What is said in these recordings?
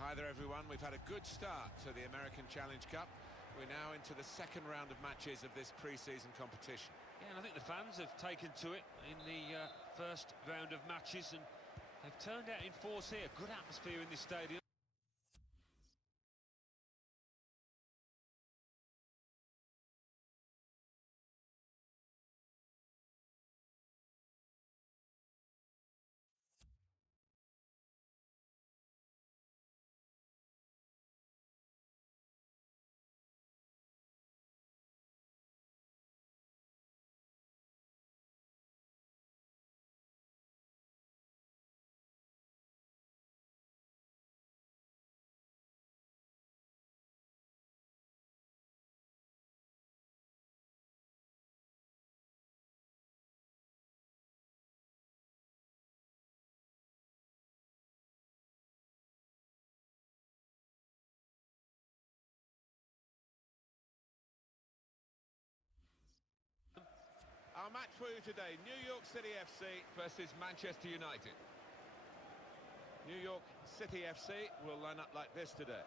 Hi there everyone, we've had a good start to the American Challenge Cup. We're now into the second round of matches of this pre-season competition. Yeah, and I think the fans have taken to it in the first round of matches and they've turned out in force here. Good atmosphere in this stadium. Our match for you today, New York City FC versus Manchester United. New York City FC will line up like this today.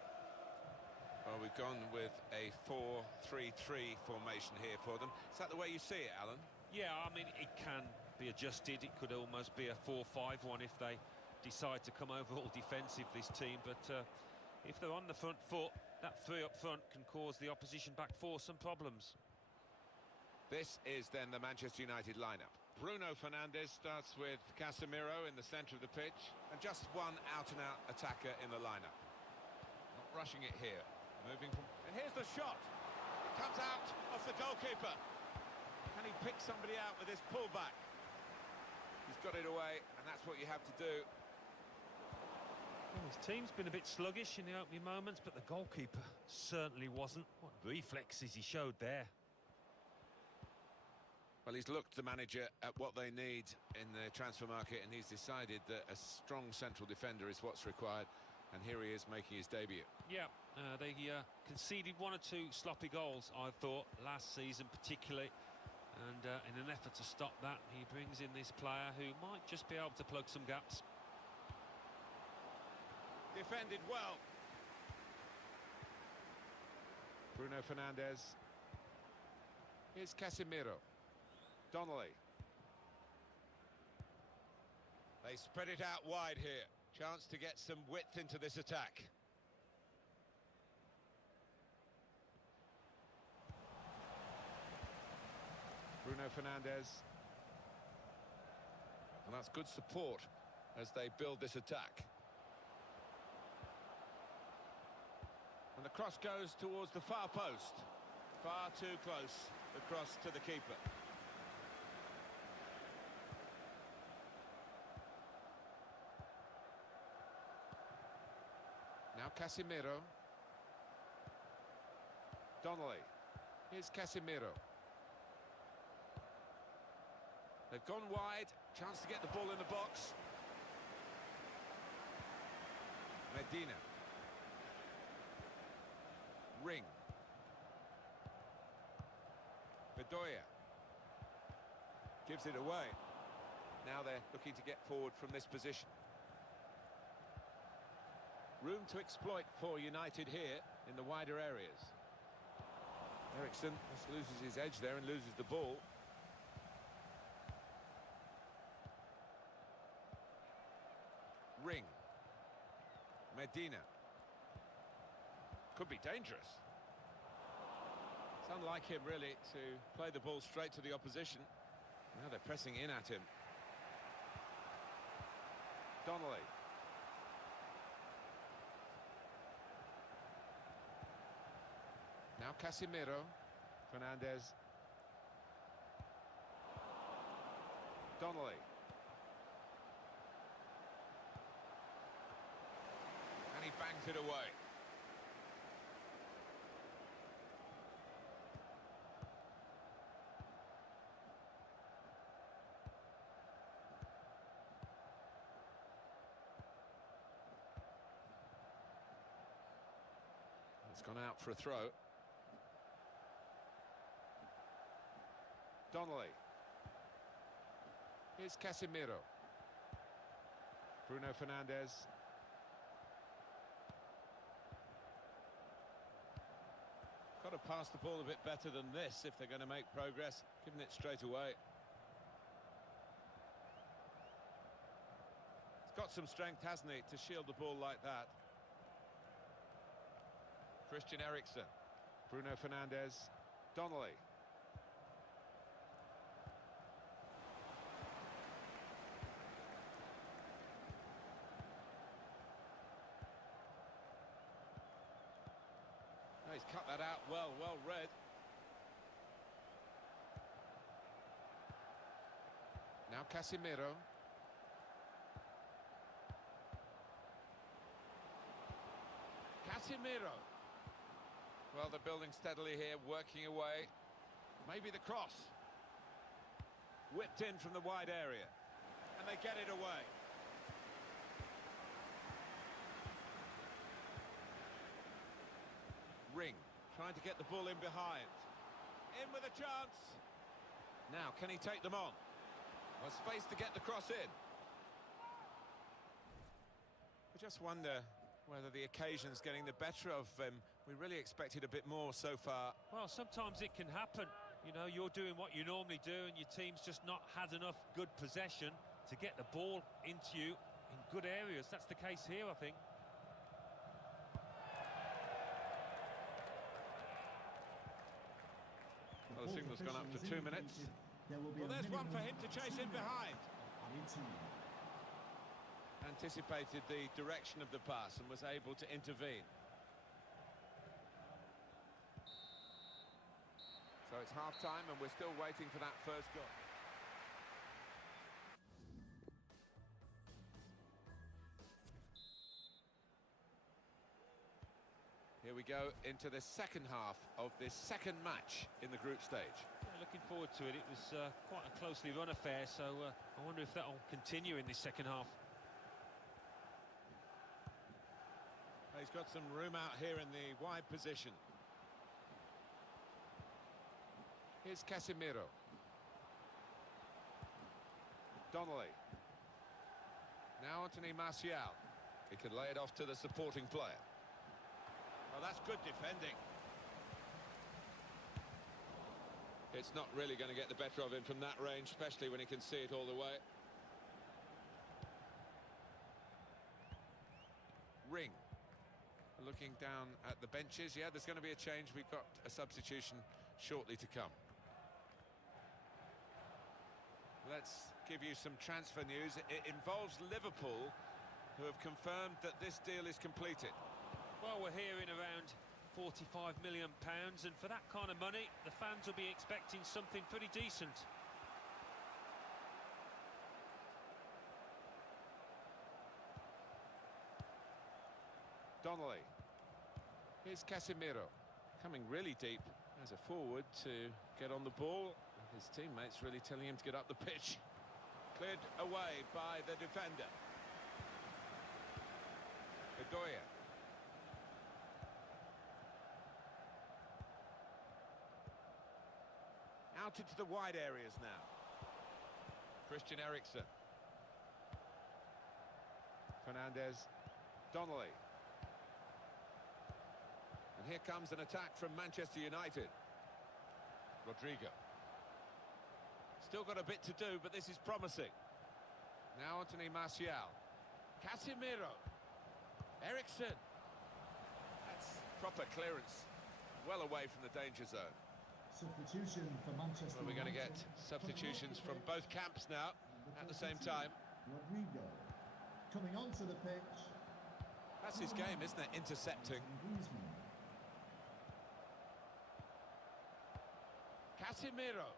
Well, we've gone with a 4-3-3 formation here for them. Is that the way you see it, Alan? Yeah, I mean, it can be adjusted. It could almost be a 4-5-1 if they decide to come over all defensive, this team. But if they're on the front foot, that three up front can cause the opposition back four some problems. This is then the Manchester United lineup. Bruno Fernandes starts with Casemiro in the centre of the pitch, and just one out-and-out attacker in the lineup. Not rushing it here. Moving from... And here's the shot. It comes out of the goalkeeper. Can he pick somebody out with this pullback? He's got it away, and that's what you have to do. Well, his team's been a bit sluggish in the opening moments, but the goalkeeper certainly wasn't. What reflexes he showed there. Well, he's looked, the manager, at what they need in the transfer market, and he's decided that a strong central defender is what's required. And here he is making his debut. Yeah, they conceded one or two sloppy goals, I thought, last season particularly. And in an effort to stop that, he brings in this player who might just be able to plug some gaps. Defended well. Bruno Fernandes. Here's Casemiro. Donnelly. They spread it out wide here. Chance to get some width into this attack. Bruno Fernandes. And that's good support as they build this attack. And the cross goes towards the far post. Far too close, the cross to the keeper. Now Casemiro. Donnelly. Here's Casemiro. They've gone wide. Chance to get the ball in the box. Medina. Ring. Bedoya. Gives it away. Now they're looking to get forward from this position. Room to exploit for United here in the wider areas. Eriksson just loses his edge there and loses the ball. Ring. Medina. Could be dangerous. It's unlike him, really, to play the ball straight to the opposition. Now they're pressing in at him. Donnelly. Now Casemiro. Fernandes. Donnelly. And he bangs it away. It's gone out for a throw. Donnelly. Here's Casemiro. Bruno Fernandes. pass the ball a bit better than this if they're going to make progress, giving it straight away. He's got some strength, hasn't he, to shield the ball like that. Christian Eriksen, Bruno Fernandes, Donnelly. Oh, he's cut that out well read. Now Casemiro. Casemiro. Well, they're building steadily here, working away. Maybe the cross. Whipped in from the wide area. And they get it away. Ring, trying to get the ball in behind. In with a chance. Now, can he take them on? Well, space to get the cross in. I just wonder whether the occasion's getting the better of him. We really expected a bit more so far. Well, sometimes it can happen. You know, you're doing what you normally do and your team's just not had enough good possession to get the ball into you in good areas. That's the case here, I think. Well, the signal's gone up for 2 minutes. Well, there's one for him to chase in behind. Anticipated the direction of the pass and was able to intervene. So it's half-time and we're still waiting for that first goal. Here we go into the second half of this second match in the group stage. Yeah, looking forward to it. It was quite a closely run affair, so I wonder if that'll continue in this second half. He's got some room out here in the wide position. Here's Casemiro. Donnelly. Now Anthony Martial. He can lay it off to the supporting player. Well, that's good defending. It's not really going to get the better of him from that range, especially when he can see it all the way. Ring. Looking down at the benches. Yeah, there's going to be a change. We've got a substitution shortly to come. Let's give you some transfer news. It involves Liverpool, who have confirmed that this deal is completed. Well, we're hearing around £45 million, and for that kind of money, the fans will be expecting something pretty decent. Donnelly. Here's Casemiro, coming really deep as a forward to get on the ball. His teammates really telling him to get up the pitch. Cleared away by the defender. Bedoya. Out into the wide areas now. Christian Eriksen. Fernandes. Donnelly. And here comes an attack from Manchester United. Rodrigo. Still got a bit to do, but this is promising. Now Anthony Martial. Casemiro. Eriksen. That's proper clearance. Well away from the danger zone. Substitution for Manchester Well, we're going to United. get substitutions from both camps now at the same time. Rodrigo coming onto the pitch. That's his game, isn't it? Intercepting. Casemiro.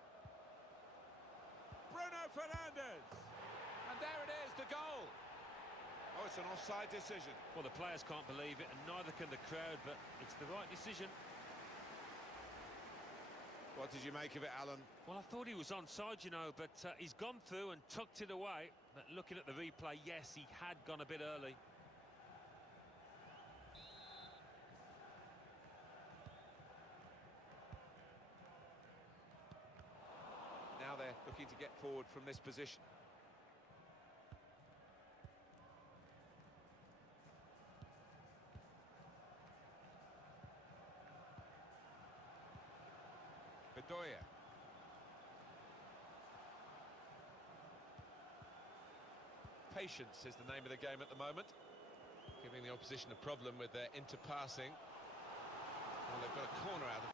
Bruno Fernandes. And there it is, the goal. Oh, it's an offside decision. Well, the players can't believe it, and neither can the crowd, but it's the right decision. What did you make of it, Alan? Well, I thought he was onside, you know, but he's gone through and tucked it away. But looking at the replay, yes, he had gone a bit early. Now they're looking to get forward from this position. Bedoya. Patience is the name of the game at the moment, giving the opposition a problem with their interpassing. Well, they've got a corner out of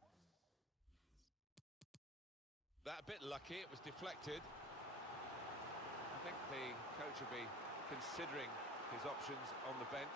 that. A bit lucky, it was deflected. I think the coach will be considering his options on the bench.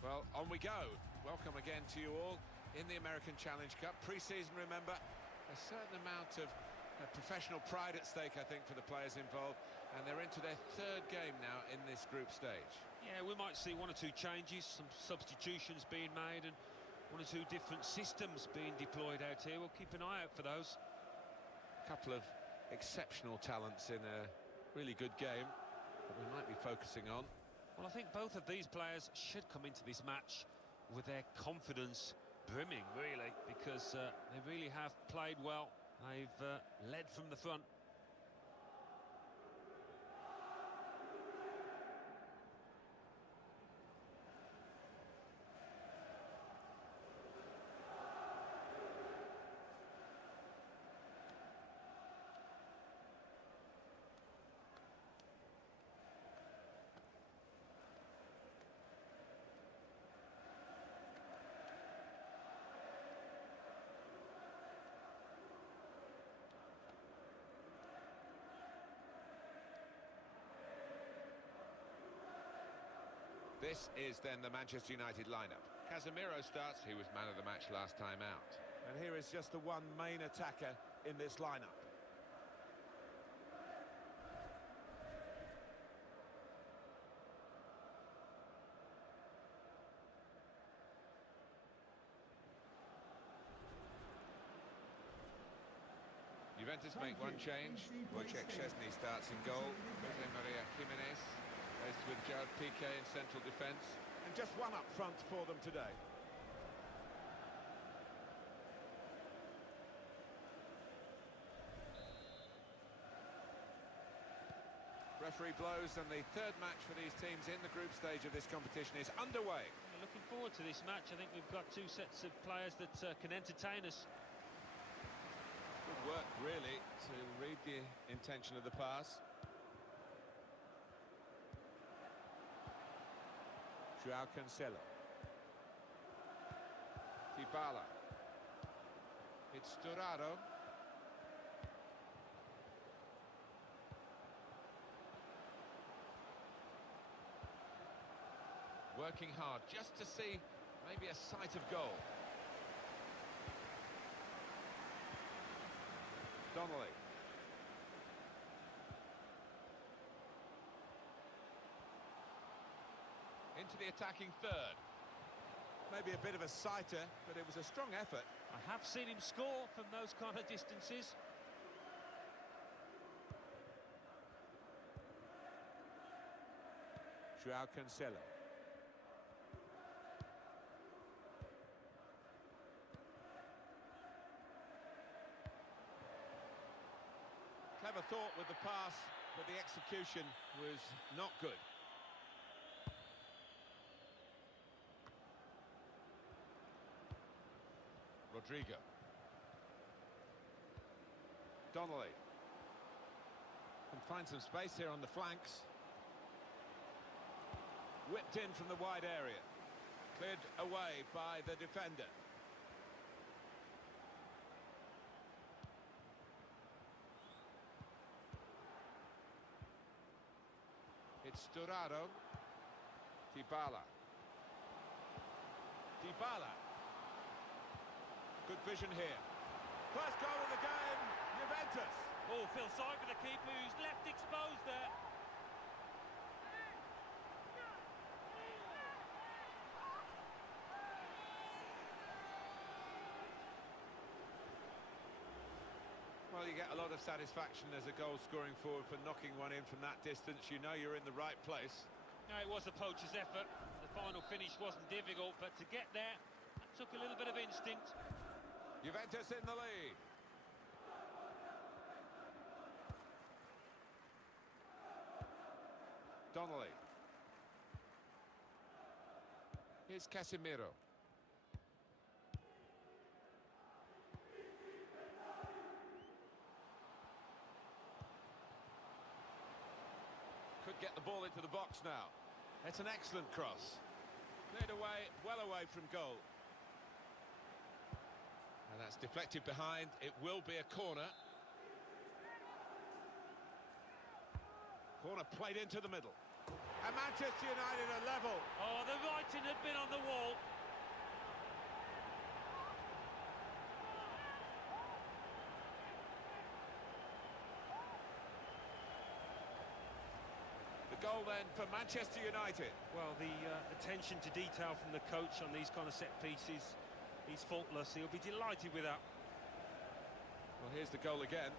Well, on we go. Welcome again to you all in the American Challenge Cup. Pre-season, remember, a certain amount of professional pride at stake, I think, for the players involved. And they're into their third game now in this group stage. Yeah, we might see one or two changes, some substitutions being made, and one or two different systems being deployed out here. We'll keep an eye out for those. A couple of exceptional talents in a really good game that we might be focusing on. Well, I think both of these players should come into this match with their confidence brimming, really, because they really have played well. They've led from the front. This is then the Manchester United lineup. Casemiro starts, he was man of the match last time out. And here is just the one main attacker in this lineup. Juventus make one change. Wojciech Szczesny starts in goal. Jose Maria Jimenez is with Gerard Piqué in central defence. And just one up front for them today. Referee blows, and the third match for these teams in the group stage of this competition is underway. Looking forward to this match. I think we've got two sets of players that can entertain us. Good work, really, to read the intention of the pass. João Cancelo. Dybala. It's Dorado. Working hard just to see maybe a sight of goal. Donnelly. Into the attacking third. Maybe a bit of a sighter, but it was a strong effort. I have seen him score from those kind of distances. João Cancelo. thought with the pass, but the execution was not good. Rodrigo. Donnelly. Can find some space here on the flanks. Whipped in from the wide area. Cleared away by the defender. It's Sturaro. Dybala. Dybala. Good vision here. First goal of the game, Juventus. Oh, feel sorry for the keeper who's left exposed there. Well, you get a lot of satisfaction as a goal-scoring forward for knocking one in from that distance. You know you're in the right place. No, it was a poacher's effort. The final finish wasn't difficult, but to get there, that took a little bit of instinct. Juventus in the lead. Donnelly. Here's Casemiro. Could get the ball into the box now. It's an excellent cross. Cleared away, well away from goal. And that's deflected behind. It will be a corner. Corner played into the middle. And Manchester United are level. Oh, the writing had been on the wall. The goal then for Manchester United. Well, the attention to detail from the coach on these kind of set pieces, he's faultless. He'll be delighted with that. Well, here's the goal again.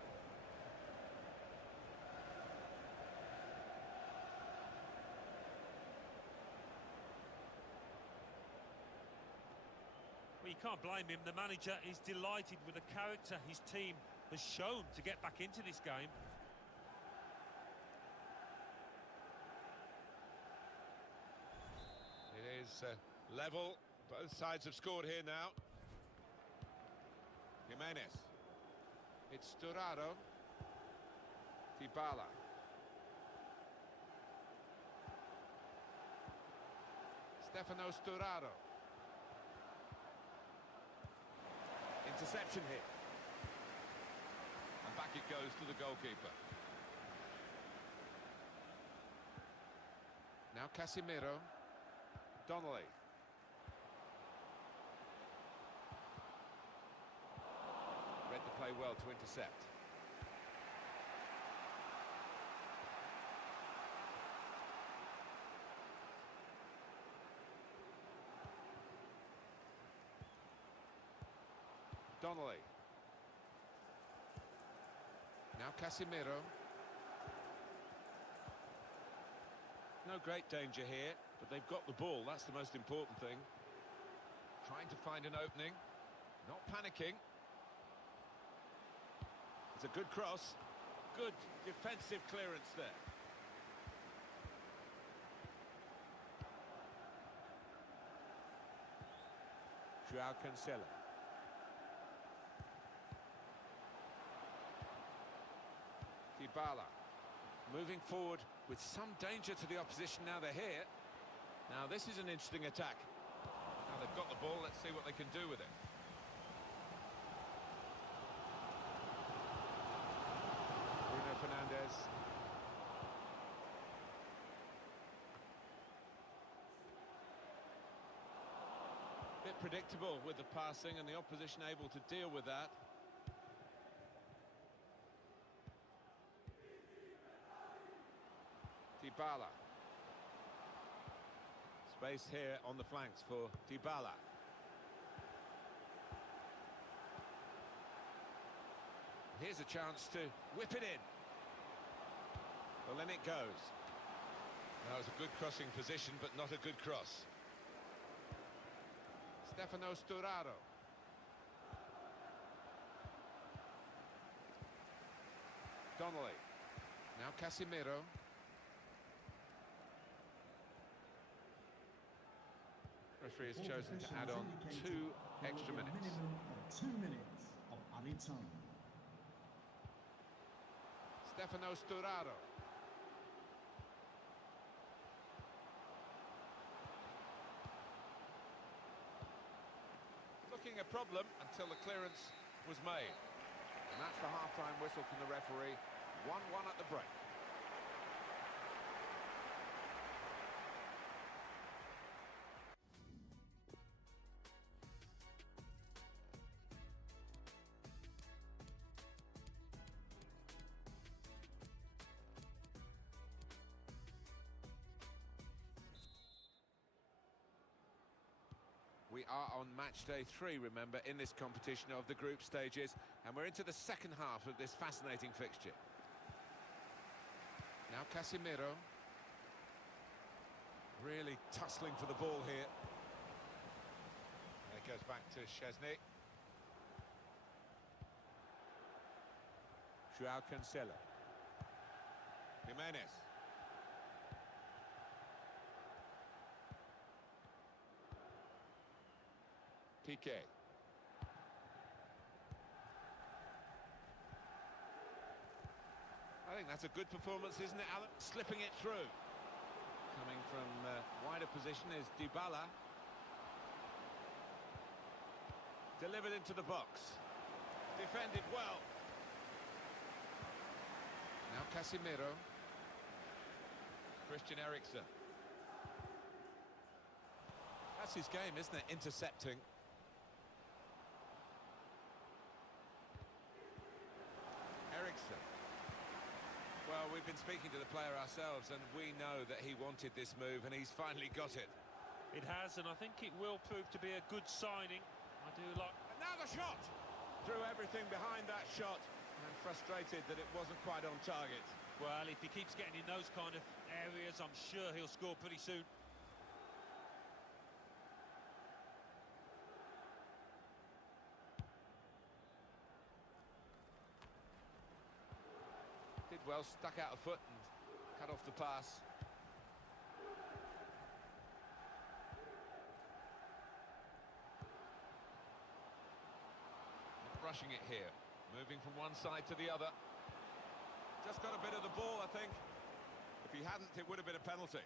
Well, you can't blame him. The manager is delighted with the character his team has shown to get back into this game. It is level. Both sides have scored here now. Jimenez. It's Sturaro. Dybala. Stefano Sturaro. Interception here. And back it goes to the goalkeeper. Now Casemiro. Donnelly. Read the play well to intercept. Donnelly. Now Casemiro. No great danger here, but they've got the ball. That's the most important thing. Trying to find an opening. Not panicking. It's a good cross. Good defensive clearance there. Joao Cancelo. Dybala. Moving forward with some danger to the opposition now they're here. Now this is an interesting attack. Now they've got the ball, let's see what they can do with it. Bruno Fernandes. Bit predictable with the passing and the opposition able to deal with that. Dybala. Space here on the flanks for Dybala. Here's a chance to whip it in. Well, then it goes. That was a good crossing position, but not a good cross. Stefano Sturaro. Donnelly. Now Casemiro. Referee has chosen to add on 2 extra minutes. Minimum of 2 minutes of added time. Stefano Sturaro. Looking a problem until the clearance was made. And that's the half-time whistle from the referee. 1-1 at the break. We are on match day 3, remember, in this competition of the group stages, and we're into the second half of this fascinating fixture. Now Casemiro. Really tussling for the ball here. And it goes back to Szczesny. Joao Cancelo. Jimenez. Piqué. I think that's a good performance, isn't it, Alan? Slipping it through. Coming from wider position is Dybala. Delivered into the box. Defended well. Now Casemiro. Christian Eriksen. That's his game, isn't it? Intercepting. Eriksen. Well, we've been speaking to the player ourselves, and we know that he wanted this move, and he's finally got it. It has, and I think it will prove to be a good signing. I do like... And now the shot! Threw everything behind that shot, and frustrated that it wasn't quite on target. Well, if he keeps getting in those kind of areas, I'm sure he'll score pretty soon. Did well, stuck out a foot and cut off the pass. Not rushing it here, moving from one side to the other. Just got a bit of the ball, I think. If he hadn't, it would have been a penalty.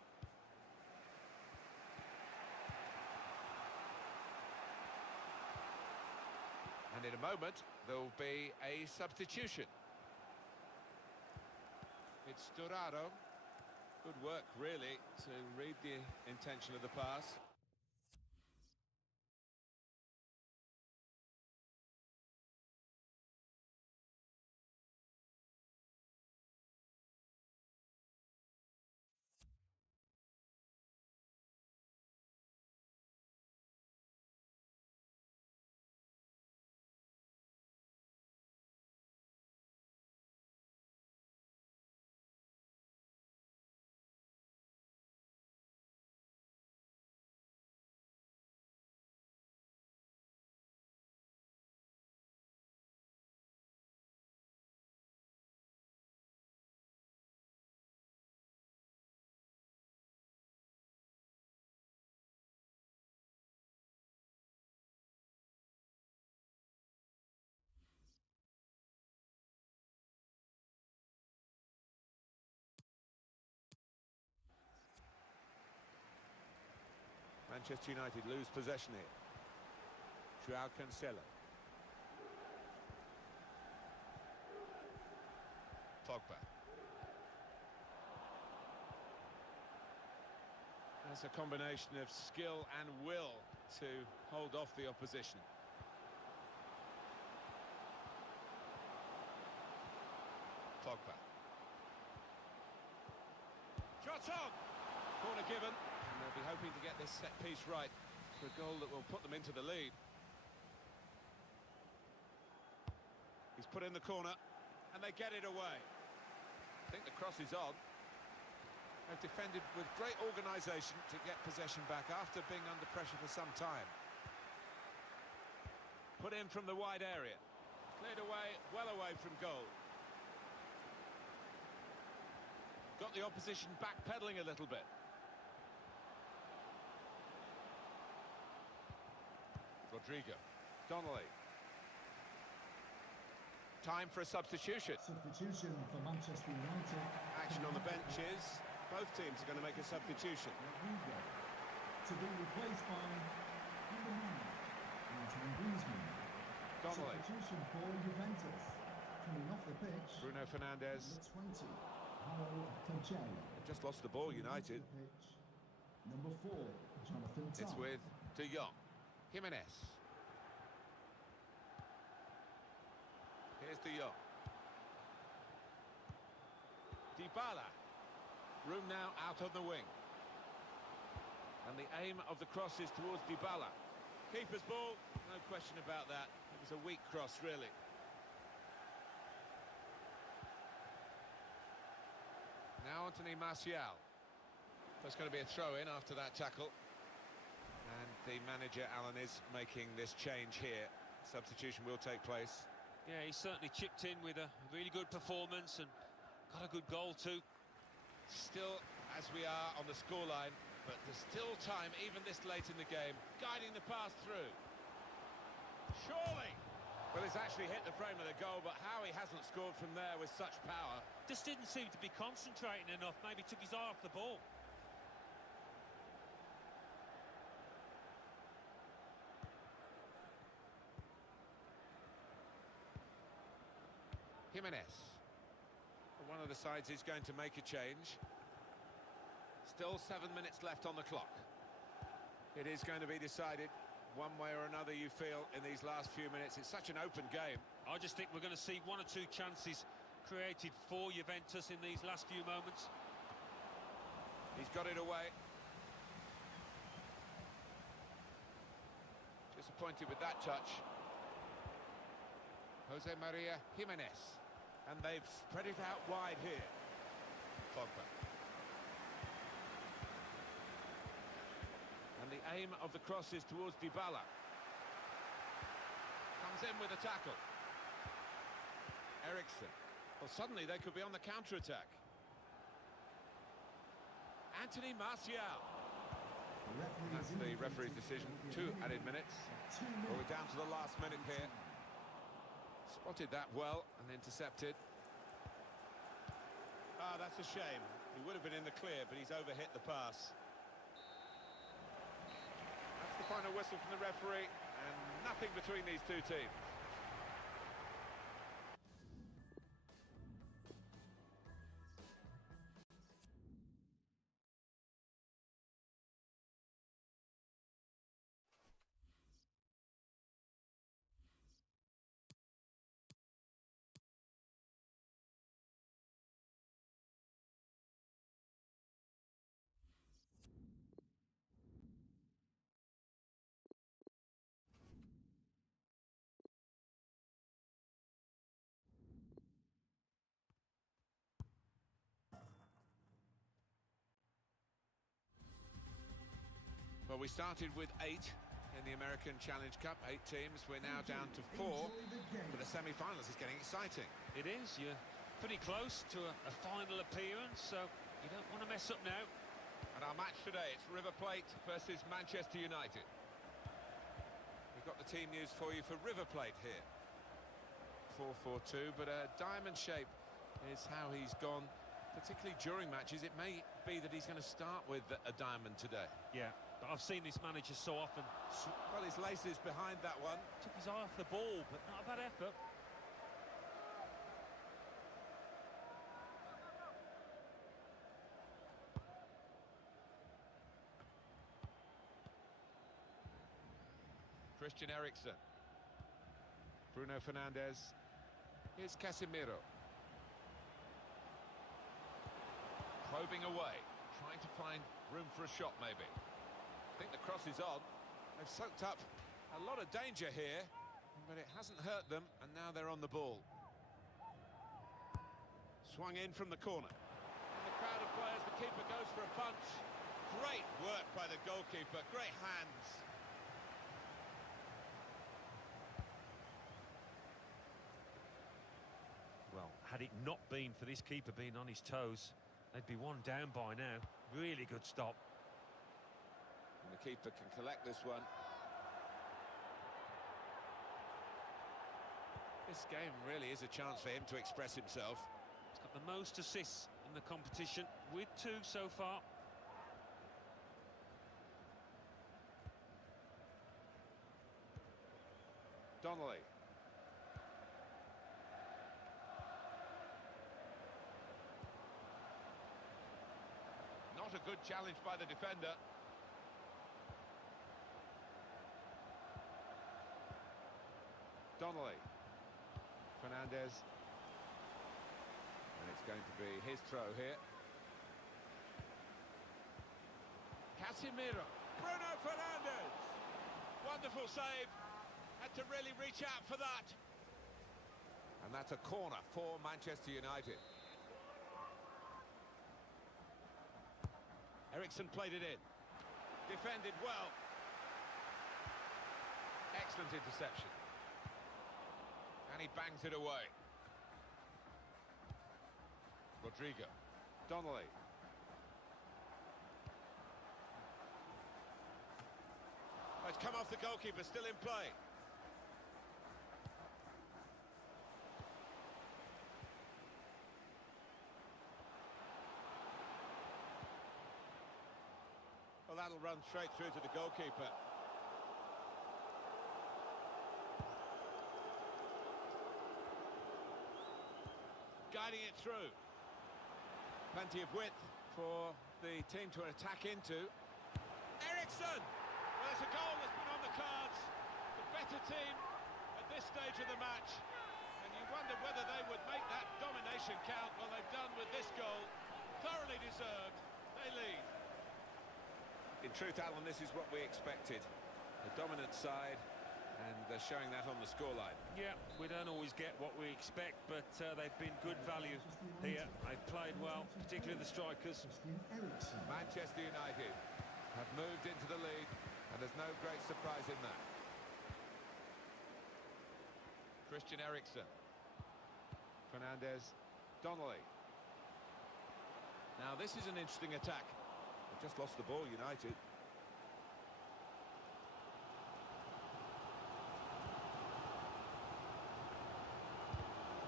And in a moment, there'll be a substitution. It's Sturaro. Good work, really, to read the intention of the pass. Manchester United lose possession here. Joao Cancelo. Pogba. That's a combination of skill and will to hold off the opposition. Pogba. Shot on! Corner given. And they'll be hoping to get this set piece right for a goal that will put them into the lead. He's put in the corner, and they get it away. I think the cross is on. They've defended with great organisation to get possession back after being under pressure for some time. Put in from the wide area. Cleared away, well away from goal. Got the opposition backpedaling a little bit. Rodrigo. Donnelly. Time for a substitution. Substitution for Manchester United. Action on the benches. Both teams are going to make a substitution. Rodrigo. To be replaced by Antoine Griezmann. Donnelly. Substitution for Juventus. Coming off the pitch. Bruno Fernandes. Number 20. Harold Kajay. Just lost the ball, United. Number 4, Jonathan Tah. It's with De Jong. Jimenez. Here's De Jong. Dybala. Room now out on the wing. And the aim of the cross is towards Dybala. Keeper's ball, no question about that. It was a weak cross, really. Now Anthony Martial. There's going to be a throw-in after that tackle. And the manager, Alan, is making this change here. Substitution will take place. Yeah, he certainly chipped in with a really good performance and got a good goal too. Still, as we are on the scoreline, but there's still time, even this late in the game, guiding the pass through. Surely! Well, it's actually hit the frame of the goal, but how he hasn't scored from there with such power. Just didn't seem to be concentrating enough, maybe took his eye off the ball. Jimenez. One of the sides is going to make a change. Still 7 minutes left on the clock. It is going to be decided one way or another, you feel, in these last few minutes. It's such an open game. I just think we're going to see 1 or 2 chances created for Juventus in these last few moments. He's got it away. Disappointed with that touch. Jose Maria Jimenez. And they've spread it out wide here. Pogba. And the aim of the cross is towards Dybala. Comes in with a tackle. Eriksen. Well, suddenly they could be on the counter-attack. Anthony Martial. That's the referee's decision. 2 added minutes. Well, we're down to the last minute here. Spotted that well and intercepted. Ah, that's a shame. He would have been in the clear, but he's overhit the pass. That's the final whistle from the referee, and nothing between these two teams. Well, we started with 8 in the American Challenge Cup, 8 teams. We're now down to 4 for the semi-finals. It's getting exciting. It is. You're pretty close to a final appearance, so you don't want to mess up now. And our match today, it's River Plate versus Manchester United. We've got the team news for you for River Plate here. 4-4-2, but a diamond shape is how he's gone, particularly during matches. It may be that he's going to start with a diamond today. Yeah, but I've seen this manager so often. Well, his laces behind that one. Took his eye off the ball, but not a bad effort. Christian Eriksen. Bruno Fernandes. Here's Casemiro. Probing away, trying to find room for a shot maybe. I think the cross is on. They've soaked up a lot of danger here, but it hasn't hurt them, and now they're on the ball. Swung in from the corner. And the crowd of players, the keeper goes for a punch. Great work by the goalkeeper, great hands. Well, had it not been for this keeper being on his toes, They'd be one down by now. Really good stop. And the keeper can collect this one. This game really is a chance for him to express himself. He's got the most assists in the competition, with 2 so far. Donnelly. Not a good challenge by the defender. Donnelly. Fernandez. And it's going to be his throw here. Casemiro. Bruno Fernandez. Wonderful save. Had to really reach out for that. And that's a corner for Manchester United. Eriksen played it in. Defended well. Excellent interception. And he bangs it away. Rodrigo. Donnelly. Oh, it's come off the goalkeeper, still in play. Well, that'll run straight through to the goalkeeper. Guiding it through. Plenty of width for the team to attack into. Eriksen! Well, it's a goal that's been on the cards. The better team at this stage of the match. And you wonder whether they would make that domination count. Well, they've done with this goal. Thoroughly deserved. They lead. In truth, Alan, this is what we expected. The dominant side, and they're showing that on the scoreline. Yeah, we don't always get what we expect, but they've been good value here. They've played well, particularly the strikers. Manchester United have moved into the lead, and there's no great surprise in that. Christian Eriksen. Fernandez. Donnelly. Now, this is an interesting attack. They've just lost the ball, United.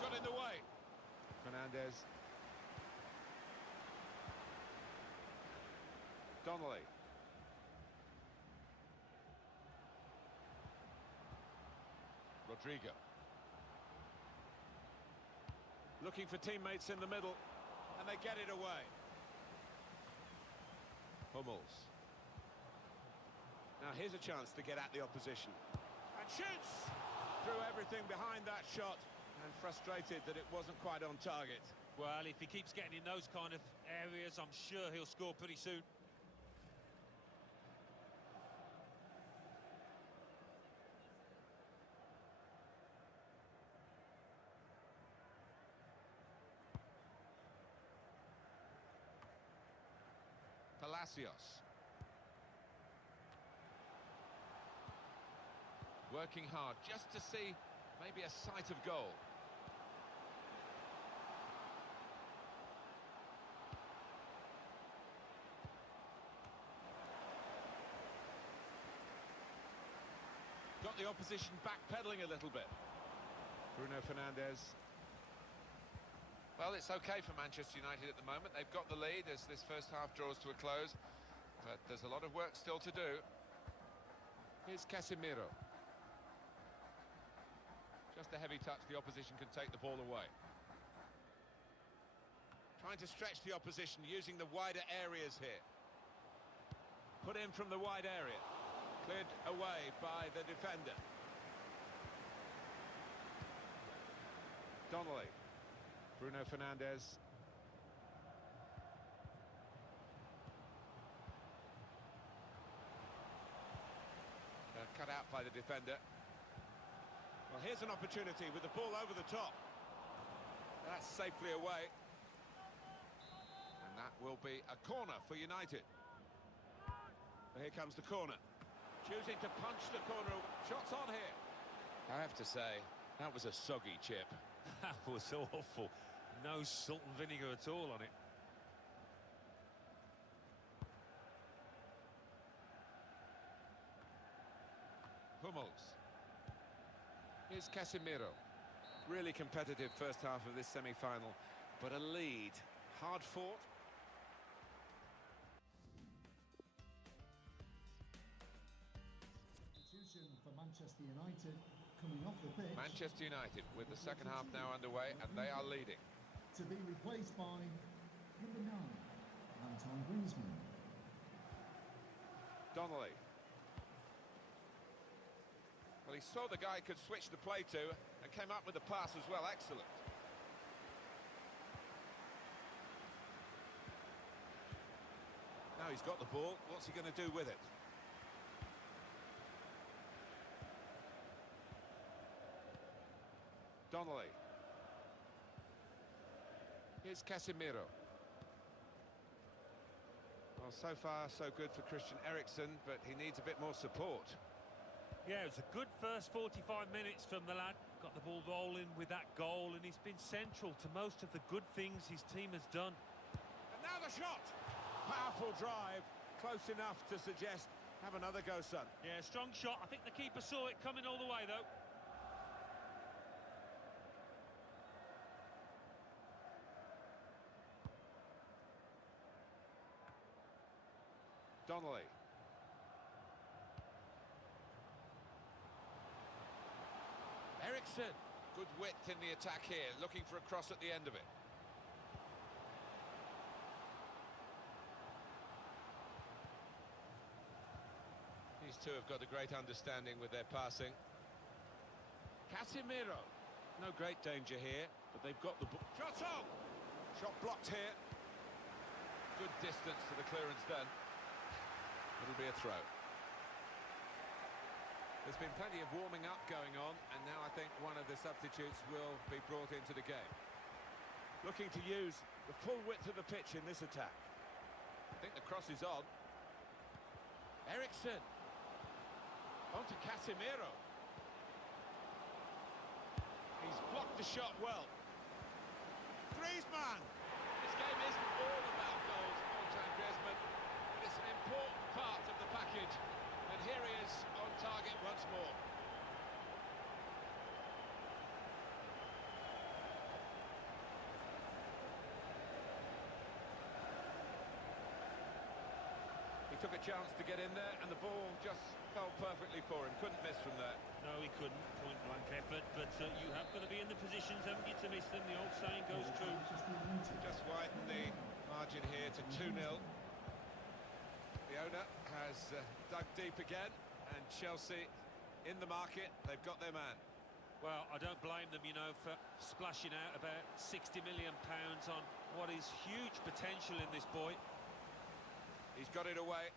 Got in the way. Fernandez. Donnelly. Rodrigo. Looking for teammates in the middle, and they get it away. Hummels. Now here's a chance to get at the opposition. And shoots! Threw everything behind that shot, and frustrated that it wasn't quite on target. Well, if he keeps getting in those kind of areas, I'm sure he'll score pretty soon. Palacios. Working hard just to see maybe a sight of goal. Got the opposition backpedaling a little bit. Bruno Fernandez. Well, it's okay for Manchester United at the moment. They've got the lead as this first half draws to a close. But there's a lot of work still to do. Here's Casemiro. Just a heavy touch, the opposition can take the ball away. Trying to stretch the opposition, using the wider areas here. Put in from the wide area. Cleared away by the defender. Donnelly. Bruno Fernandez. Cut out by the defender. Well, here's an opportunity with the ball over the top. That's safely away. And that will be a corner for United. Here comes the corner. Choosing to punch the corner. Shots on here. I have to say, that was a soggy chip. That was awful. No salt and vinegar at all on it. Hummels. Here's Casemiro. Really competitive first half of this semi-final, but a lead. Hard fought. Substitution for Manchester United coming off the pitch. Manchester United with the second half now underway, and they are leading. To be replaced by number 9, Anton Griezmann. Donnelly. Well, he saw the guy could switch the play to and came up with the pass as well. Excellent. Now he's got the ball. What's he going to do with it? Donnelly. Here's Casemiro. Well, so far so good for Christian Eriksen, but he needs a bit more support. Yeah, it was a good first 45 minutes from the lad. Got the ball rolling with that goal, and he's been central to most of the good things his team has done. And now the shot! Powerful drive, close enough to suggest, have another go, son. Yeah, strong shot. I think the keeper saw it coming all the way, though. Donnelly. Eriksen. Good width in the attack here, looking for a cross at the end of it. These two have got a great understanding with their passing. Casemiro. No great danger here, but they've got the ball. Shot on! Shot blocked here. Good distance to the clearance then. It'll be a throw. There's been plenty of warming up going on, and now I think one of the substitutes will be brought into the game. Looking to use the full width of the pitch in this attack. I think the cross is on. Eriksen. On to Casemiro. He's blocked the shot well. Griezmann! This game isn't all about goals, Antoine Griezmann, but it's an important part of the package. And here he is on target once more. He took a chance to get in there, and the ball just fell perfectly for him. Couldn't miss from there. No, he couldn't. Point blank effort, but you have got to be in the positions, haven't you, to miss them? The old saying goes true. Just widen the margin here to 2-0. The owner has dug deep again, and Chelsea in the market. They've got their man. Well, I don't blame them, you know, for splashing out about £60 million on what is huge potential in this boy. He's got it away.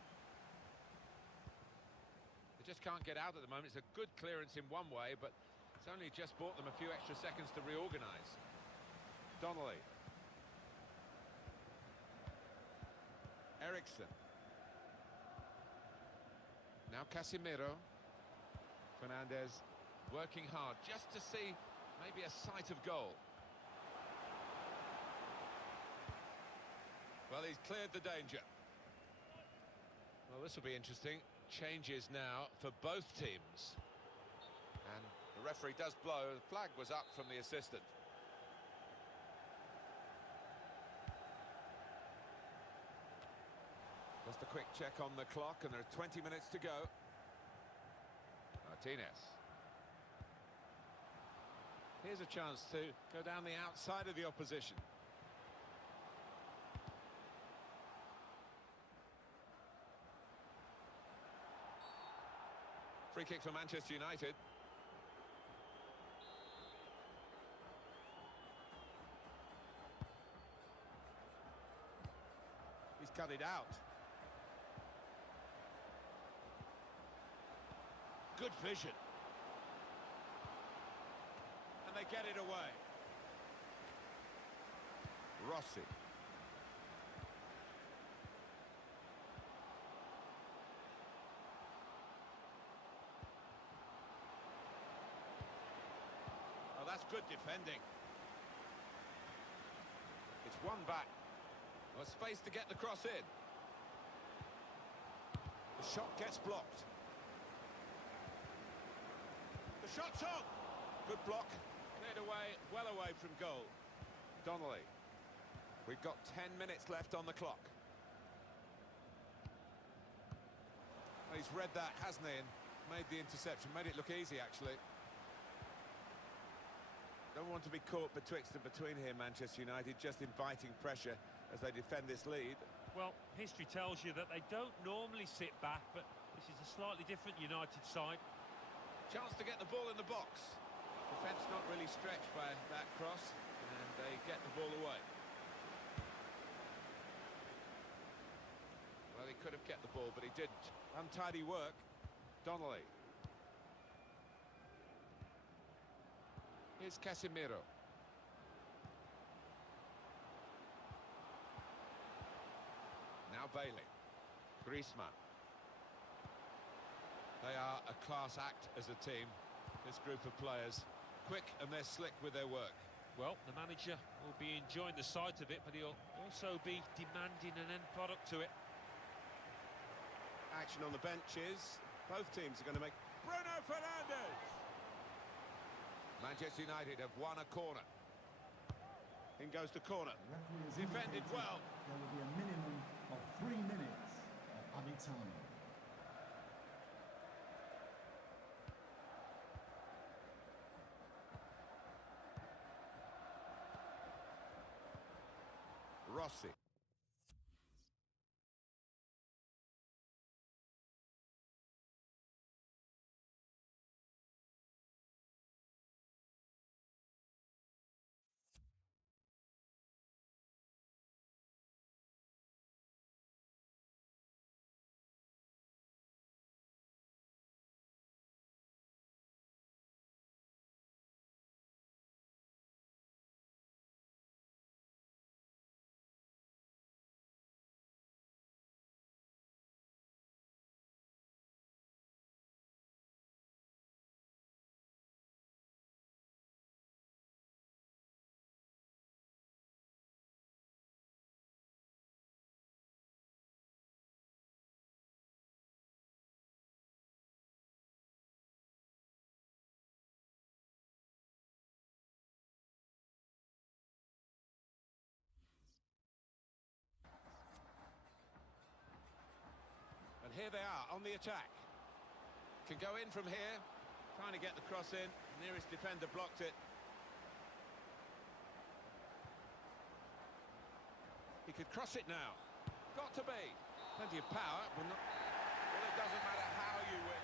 They just can't get out at the moment. It's a good clearance in one way, but it's only just bought them a few extra seconds to reorganise. Donnelly. Eriksen. Now Casemiro. Fernandes working hard just to see maybe a sight of goal. Well, he's cleared the danger. Well, this will be interesting. Changes now for both teams. And the referee does blow. The flag was up from the assistant. Just a quick check on the clock, and there are 20 minutes to go. Martinez. Here's a chance to go down the outside of the opposition. Free kick for Manchester United. He's cut it out. Good vision. And they get it away. Rossi. Oh, that's good defending. It's one back. Well, space to get the cross in. The shot gets blocked. Shot's on! Good block. Cleared away, well away from goal. Donnelly. We've got 10 minutes left on the clock. Well, he's read that, hasn't he, and made the interception. Made it look easy, actually. Don't want to be caught betwixt and between here, Manchester United, just inviting pressure as they defend this lead. Well, history tells you that they don't normally sit back, but this is a slightly different United side. Chance to get the ball in the box. Defence not really stretched by that cross, and they get the ball away. Well, he could have kept the ball, but he didn't. Untidy work. Donnelly. Here's Casemiro. Now Bailey. Griezmann. They are a class act as a team, this group of players. Quick and they're slick with their work. Well, the manager will be enjoying the sight of it, but he'll also be demanding an end product to it. Action on the benches. Both teams are going to make... Bruno Fernandes! Manchester United have won a corner. In goes the corner. Defended well. There will be a minimum of 3 minutes of added time. Rossi. And here they are on the attack. Can go in from here. Trying to get the cross in. Nearest defender blocked it. He could cross it now. Got to be. Plenty of power. Well, it doesn't matter how you win.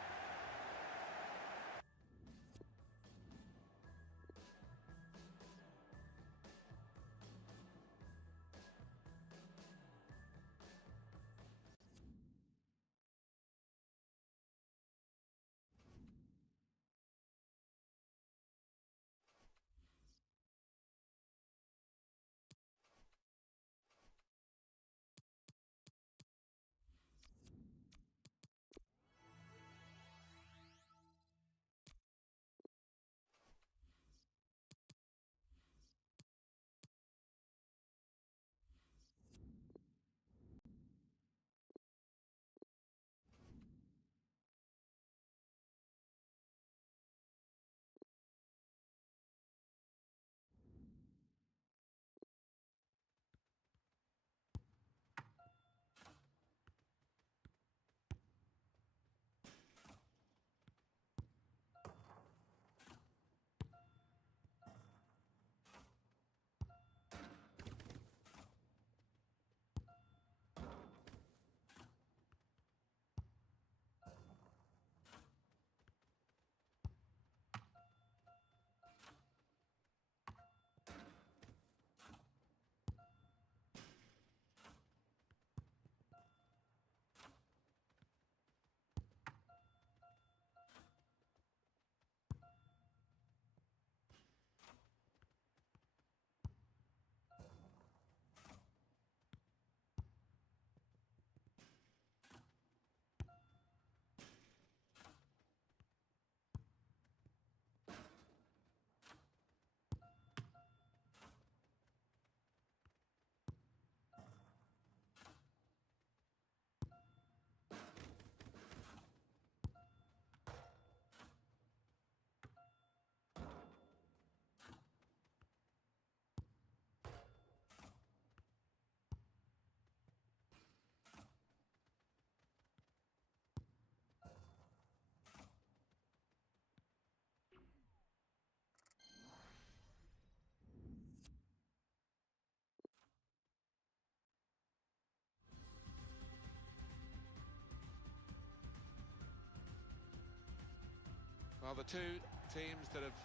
Well, the two teams that have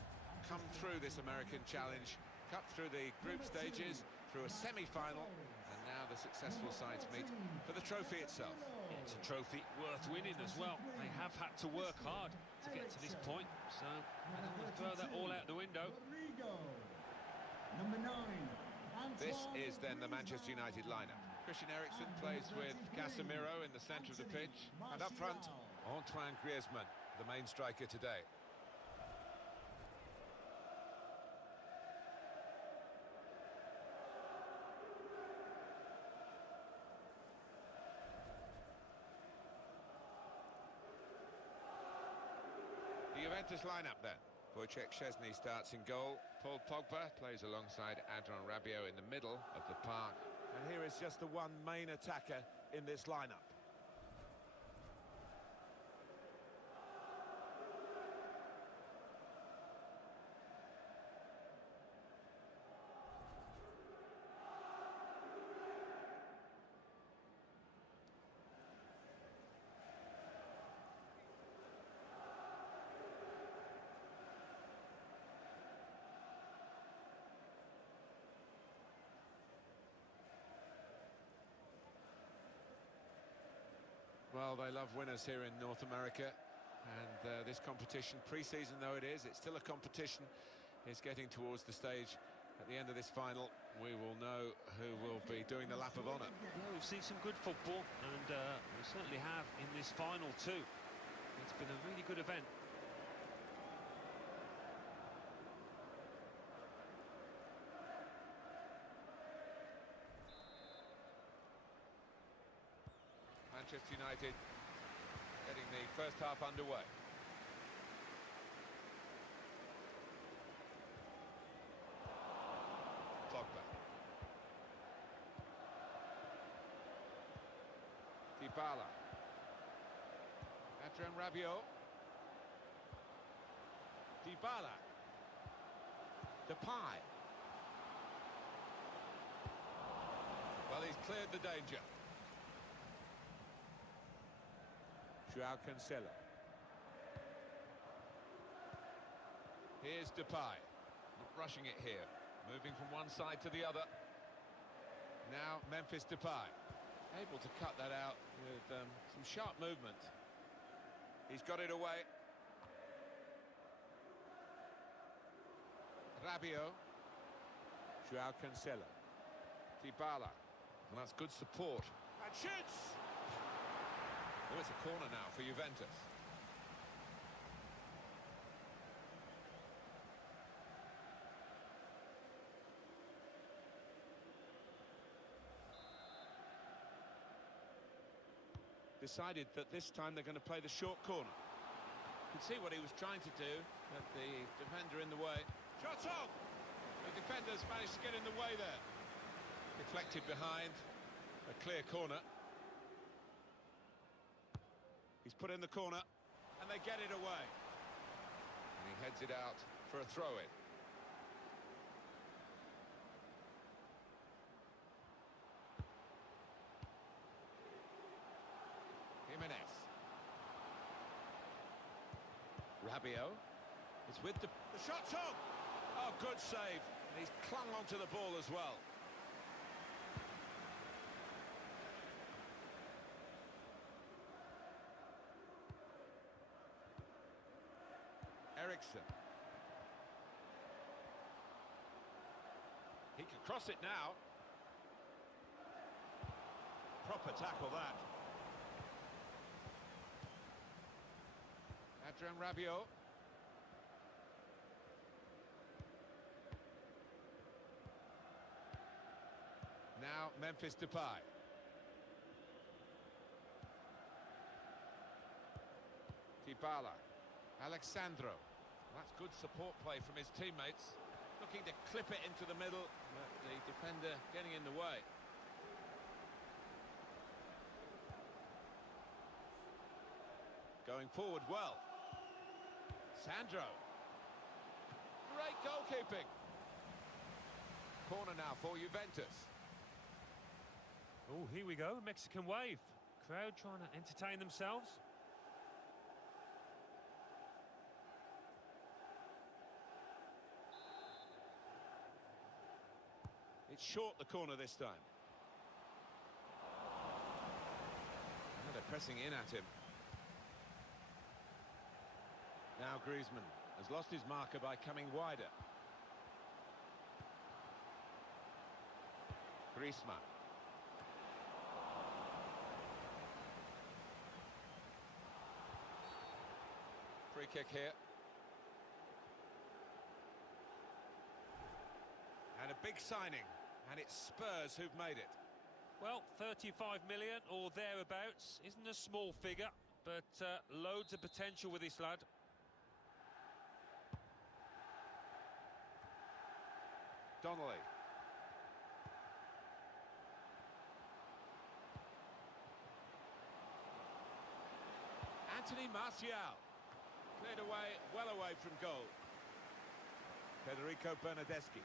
come through this American challenge, cut through the group stages, through a semi-final, and now the successful sides meet for the trophy itself. Yeah, it's a trophy worth winning as well. They have had to work hard to get to this point, so I don't want to throw that all out the window. Number 9. This is then the Manchester United lineup. Christian Eriksen plays with Casemiro in the centre of the pitch, and up front, Antoine Griezmann, the main striker today. The Juventus lineup then. Wojciech Szczesny starts in goal. Paul Pogba plays alongside Adrien Rabiot in the middle of the park. And here is just the one main attacker in this lineup. Well, they love winners here in North America, and this competition, pre-season though it is, it's still a competition. It's getting towards the stage. At the end of this final, we will know who will be doing the lap of honour. Yeah, we've seen some good football, and we certainly have in this final too. It's been a really good event. Manchester United getting the first half underway. Pogba. Dybala. Adrien Rabiot. Dybala. Depay. Well, he's cleared the danger. Joao Cancelo. Here's Depay. Not rushing it here. Moving from one side to the other. Now Memphis Depay. Able to cut that out with some sharp movement. He's got it away. Rabiot. Joao Cancelo. Dybala. And that's good support. And shoots! Oh, it's a corner now for Juventus. Decided that this time they're going to play the short corner. You can see what he was trying to do, but the defender in the way. Shot on! The defenders managed to get in the way there. Deflected behind. A clear corner. He's put in the corner, and they get it away. And he heads it out for a throw-in. Jimenez. Rabiot. It's with the shot's on! Oh, good save. And he's clung onto the ball as well. Eriksen. He can cross it now. Proper tackle that. Adrien Rabiot. Now Memphis Depay. Dybala. Alexandro. That's good support play from his teammates. Looking to clip it into the middle, but the defender getting in the way. Going forward well. Sandro. Great goalkeeping. Corner now for Juventus. Oh, here we go, Mexican wave. Crowd trying to entertain themselves. short the corner this time. Now they're pressing in at him. Now Griezmann has lost his marker by coming wider. Griezmann. Free kick here. And a big signing, and it's Spurs who've made it. Well, 35 million or thereabouts isn't a small figure, but loads of potential with this lad. Donnelly. Anthony Martial. Cleared away, well away from goal. Federico Bernardeschi.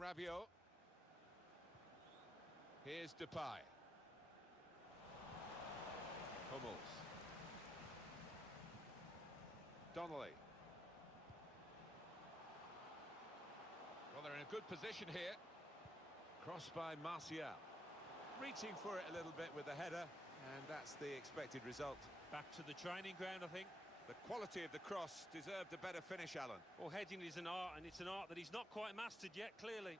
Rabiot. Here's Depay. Hummels. Donnelly. Well, they're in a good position here. Crossed by Martial. Reaching for it a little bit with the header, and that's the expected result. Back to the training ground, I think. The quality of the cross deserved a better finish, Alan. Well, heading is an art, and it's an art that he's not quite mastered yet, clearly.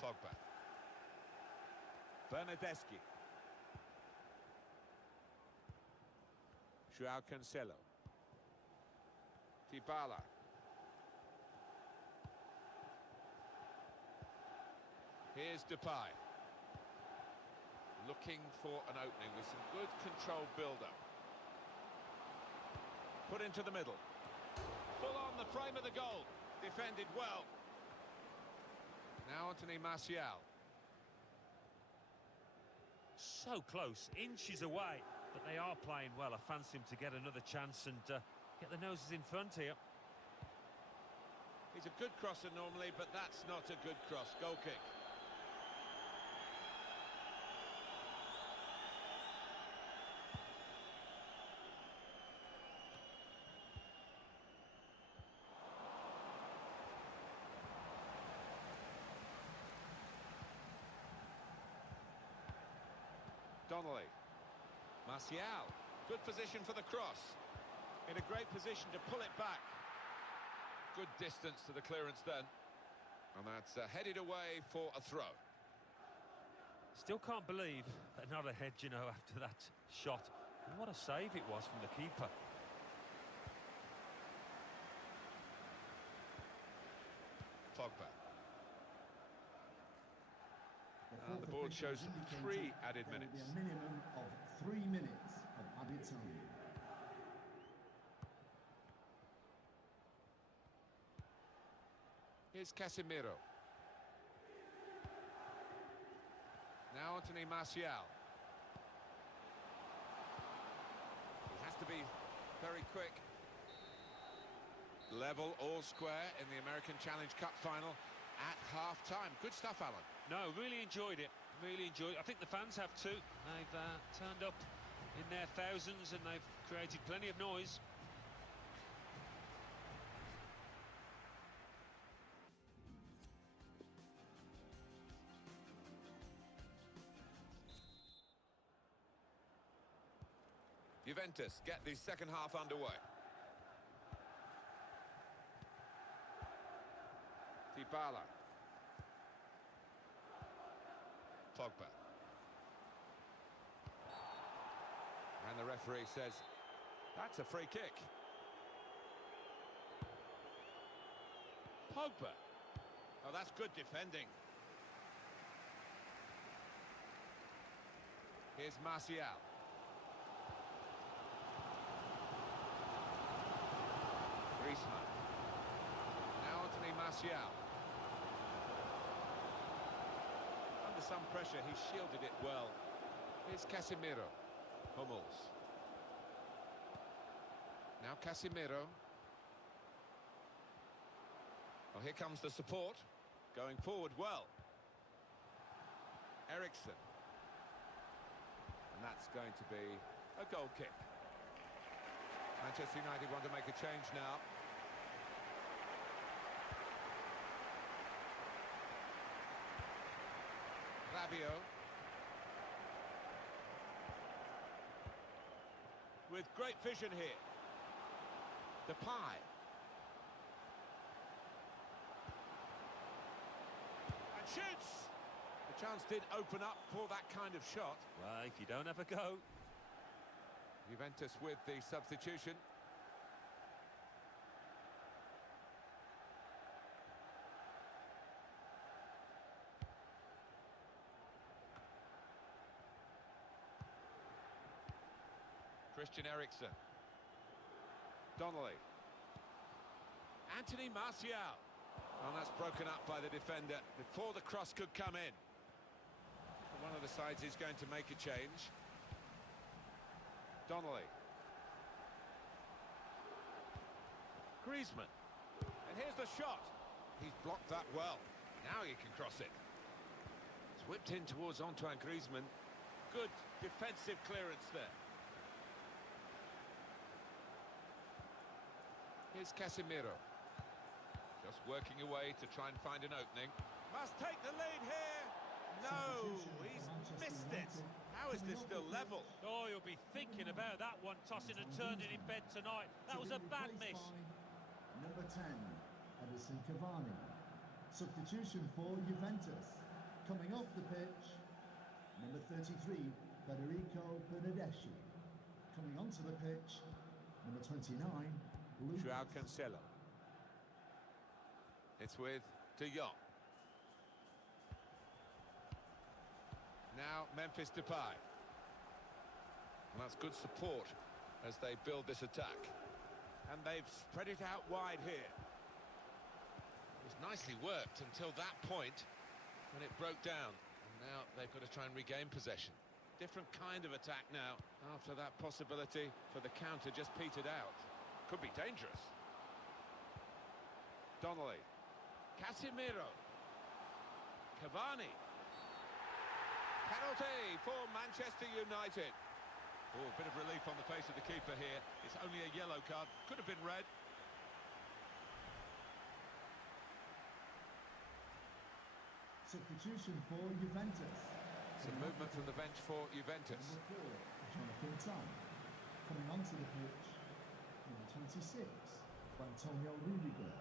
Pogba. Bernardeschi. João Cancelo. Dybala. Here's Depay. Looking for an opening with some good controlled build-up. Put into the middle. Full on the frame of the goal. Defended well. Now Anthony Martial. So close, inches away, but they are playing well. I fancy him to get another chance and get the noses in front here. He's a good crosser normally, but that's not a good cross. Goal kick. Donnelly. Martial. Good position for the cross. In a great position to pull it back. Good distance to the clearance then. And that's headed away for a throw. Still can't believe another head, you know, after that shot. And what a save it was from the keeper. Pogba. The board shows 3 added minutes. There will be a minimum of 3 minutes of added time. Here's Casemiro. Now Anthony Martial. He has to be very quick. Level all square in the American Challenge Cup final at half-time. Good stuff, Alan. No, really enjoyed it. Really enjoyed it. I think the fans have too. They've turned up in their thousands and they've created plenty of noise. Juventus get the second half underway. Dybala. Pogba. And the referee says, that's a free kick. Pogba. Oh, that's good defending. Here's Martial. Griezmann. Now Anthony Martial. Under some pressure, he shielded it well. Here's Casemiro. Hummels. Now Casemiro. Well, here comes the support. Going forward well. Eriksen. And that's going to be a goal kick. Manchester United want to make a change now. Rabiot. With great vision here. Depay. And shoots! The chance did open up for that kind of shot. Well, if you don't have a go. Juventus with the substitution. Christian Eriksen. Donnelly. Anthony Martial. And that's broken up by the defender before the cross could come in. One of the sides is going to make a change. Donnelly. Griezmann. And here's the shot. He's blocked that well. Now he can cross it. It's whipped in towards Antoine Griezmann. Good defensive clearance there. Here's Casemiro. Just working away to try and find an opening. Must take the lead here. No, he's missed it. How is this still level? Oh, you'll be thinking about that one, tossing and turning in bed tonight. That was a bad miss. Number 10, Edison Cavani. Substitution for Juventus. Coming off the pitch, number 33, Federico Bernardeschi. Coming onto the pitch, number 29, Joao Cancelo. It's with De Jong. Now Memphis Depay. And that's good support as they build this attack. And they've spread it out wide here. It was nicely worked until that point when it broke down. And now they've got to try and regain possession. Different kind of attack now after that possibility for the counter just petered out. Could be dangerous. Donnelly. Casemiro. Cavani. Penalty for Manchester United. Oh, a bit of relief on the face of the keeper here. It's only a yellow card. Could have been red. Substitution for Juventus. Some movement from the bench for Juventus. Number 4, Jonathan Tom. Coming onto the pitch, number 26, Antonio Rudiger.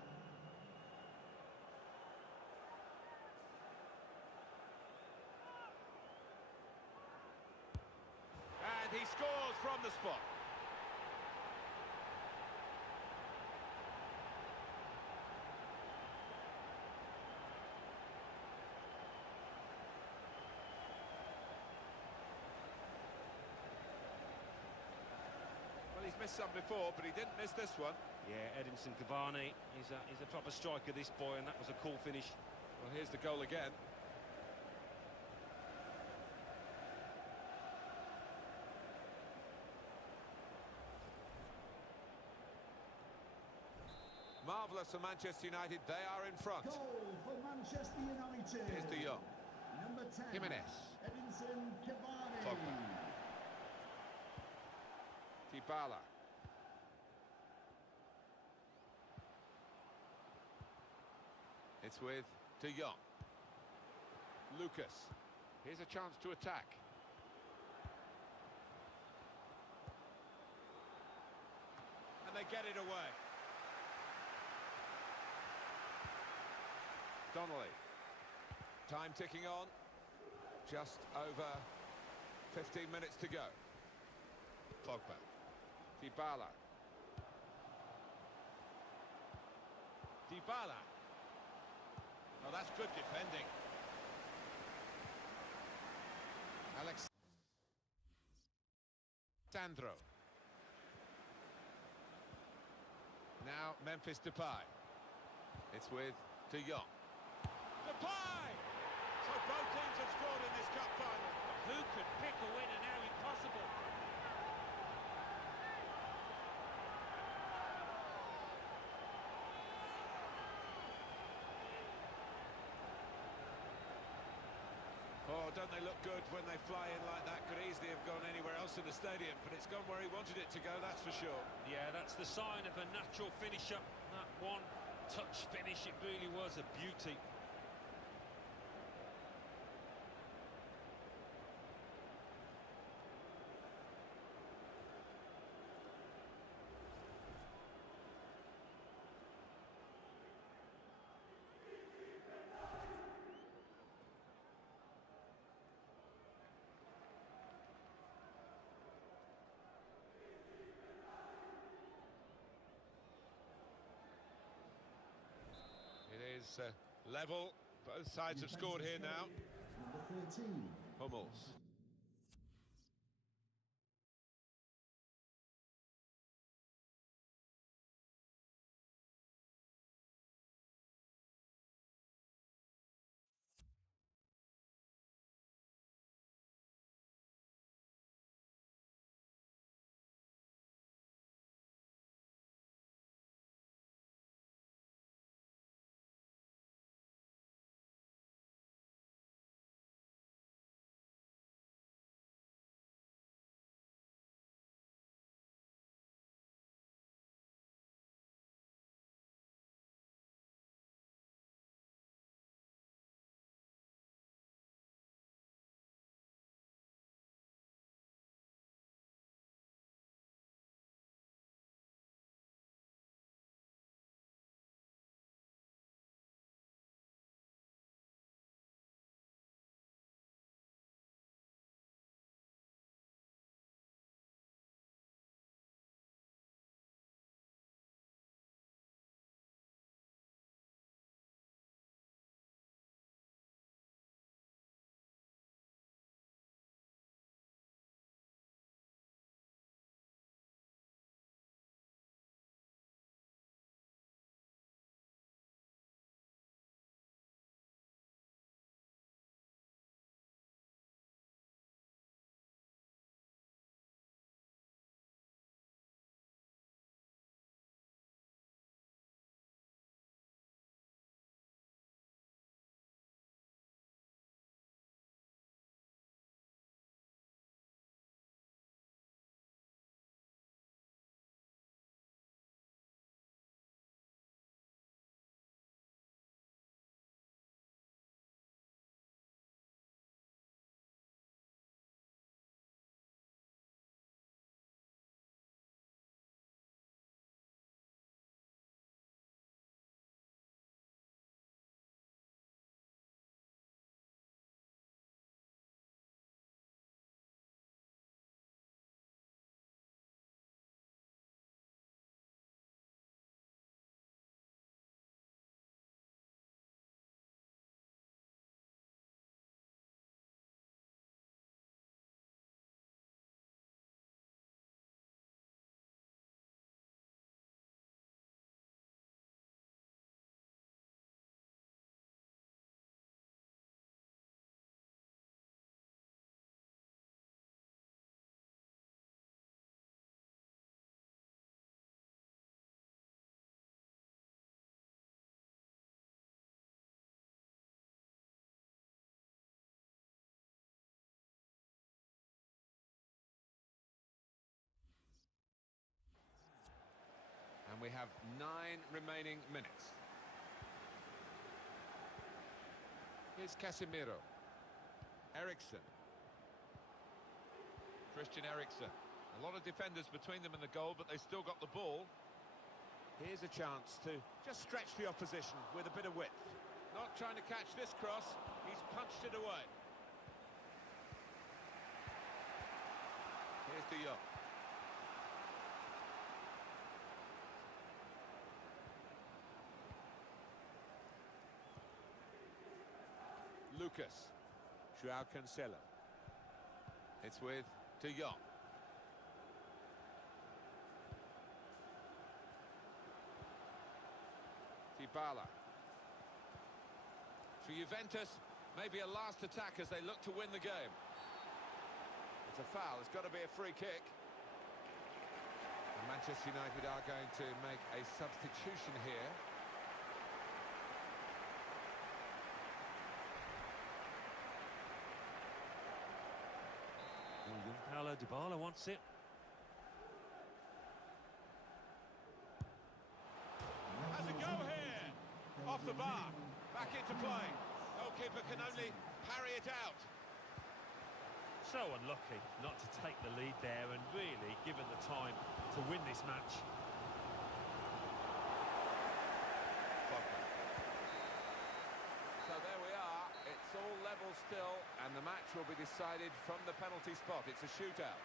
And he scores from the spot. Well, he's missed some before, but he didn't miss this one. Yeah, Edinson Cavani, he's a proper striker, this boy, and that was a cool finish. Well, here's the goal again. marvellous for Manchester United. They are in front. Goal for Manchester United. Here's De Jong. Number 10. Jimenez. Edinson Cavani. Pogba. Dybala. It's with De Jong. Lucas. Here's a chance to attack. And they get it away. Donnelly. Time ticking on. Just over 15 minutes to go. Pogba. Dybala. Dybala. Oh, that's good defending. Alexandro. Now Memphis Depay. It's with De Jong. Depay! So both teams have scored in this cup final. Who could pick a winner now? Impossible. Oh, don't they look good when they fly in like that? Could easily have gone anywhere else in the stadium, but it's gone where he wanted it to go, that's for sure. Yeah, that's the sign of a natural finisher. That one-touch finish, it really was a beauty. It is level. Both sides have scored here now. Number 13. Hummels. we have 9 remaining minutes. Here's Casemiro. Eriksen. Christian Eriksen. A lot of defenders between them and the goal, but they still got the ball. Here's a chance to just stretch the opposition with a bit of width. Not trying to catch this cross, he's punched it away. Here's De Jong. Lucas. Joao Cancelo. It's with De Jong. Dybala. For Juventus, maybe a last attack as they look to win the game. It's a foul, it's got to be a free kick. And Manchester United are going to make a substitution here. Paulo Dybala wants it. Has a go here! Off the bar, back into play. Goalkeeper can only parry it out. So unlucky not to take the lead there, and really given the time to win this match. So there we are, it's all level still, and the match will be decided from the penalty spot. It's a shootout.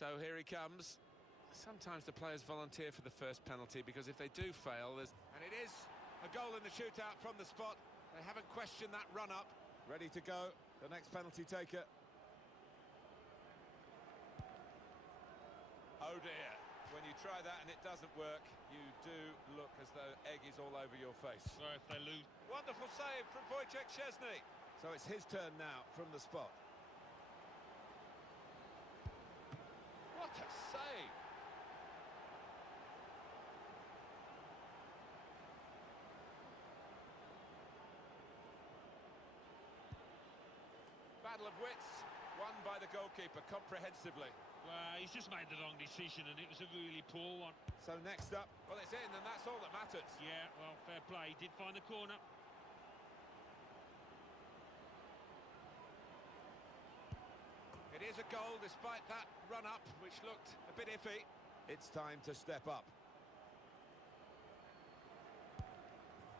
So here he comes. Sometimes the players volunteer for the first penalty because if they do fail, there's... And it is a goal in the shootout from the spot. They haven't questioned that run-up. Ready to go, the next penalty taker. Oh dear, when you try that and it doesn't work, you do look as though egg is all over your face. Well, if they lose... Wonderful save from Wojciech Szczesny. So it's his turn now from the spot. What a save! Battle of wits, won by the goalkeeper comprehensively. Well, he's just made the wrong decision, and it was a really poor one. So next up, well, it's in, and that's all that matters. Yeah, well, fair play. He did find the corner. It is a goal despite that run-up, which looked a bit iffy. It's time to step up.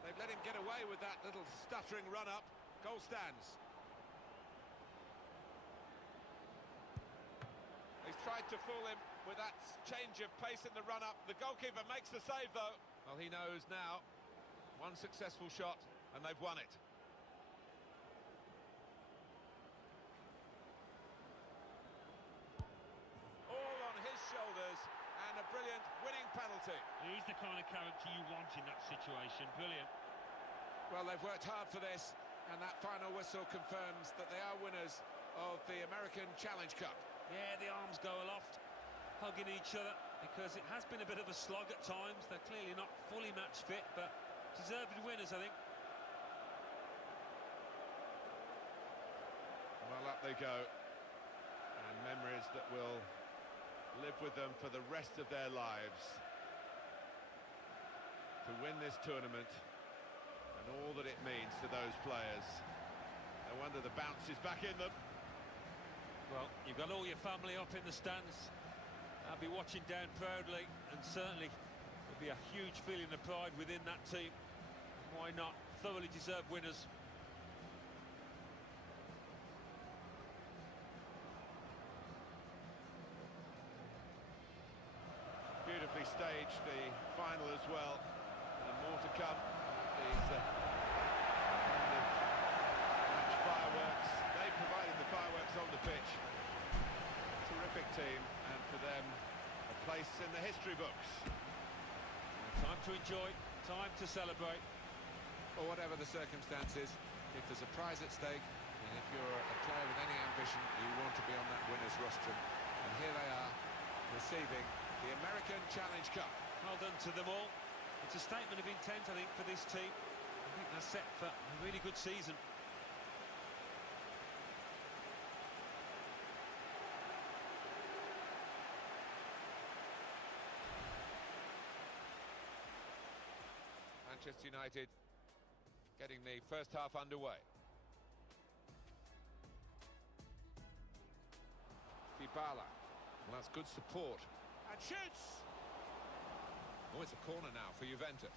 They've let him get away with that little stuttering run-up. Goal stands. He's tried to fool him with that change of pace in the run-up. The goalkeeper makes the save, though. Well, he knows now. One successful shot, and they've won it. Brilliant winning penalty. He's the kind of character you want in that situation. Brilliant. Well, they've worked hard for this, and that final whistle confirms that they are winners of the American Challenge Cup. Yeah, the arms go aloft, hugging each other, because it has been a bit of a slog at times. They're clearly not fully match fit, but deserved winners, I think. Well, up they go, and memories that will live with them for the rest of their lives. To win this tournament and all that it means to those players. No wonder the bounce is back in them. Well, you've got all your family up in the stands. I'll be watching down proudly, and certainly there'll be a huge feeling of pride within that team. Why not? Thoroughly deserved winners. Beautifully staged, the final as well, and more to come. These match fireworks, they provided the fireworks on the pitch. Terrific team, and for them, a place in the history books. Time to enjoy, time to celebrate. Or whatever the circumstances, if there's a prize at stake, and if you're a player with any ambition, you want to be on that winner's rostrum. And here they are, receiving the American Challenge Cup. Well done to them all. It's a statement of intent, I think, for this team. I think they're set for a really good season. Manchester United getting the first half underway. Dybala, well, that's good support, and shoots! Oh, it's a corner now for Juventus.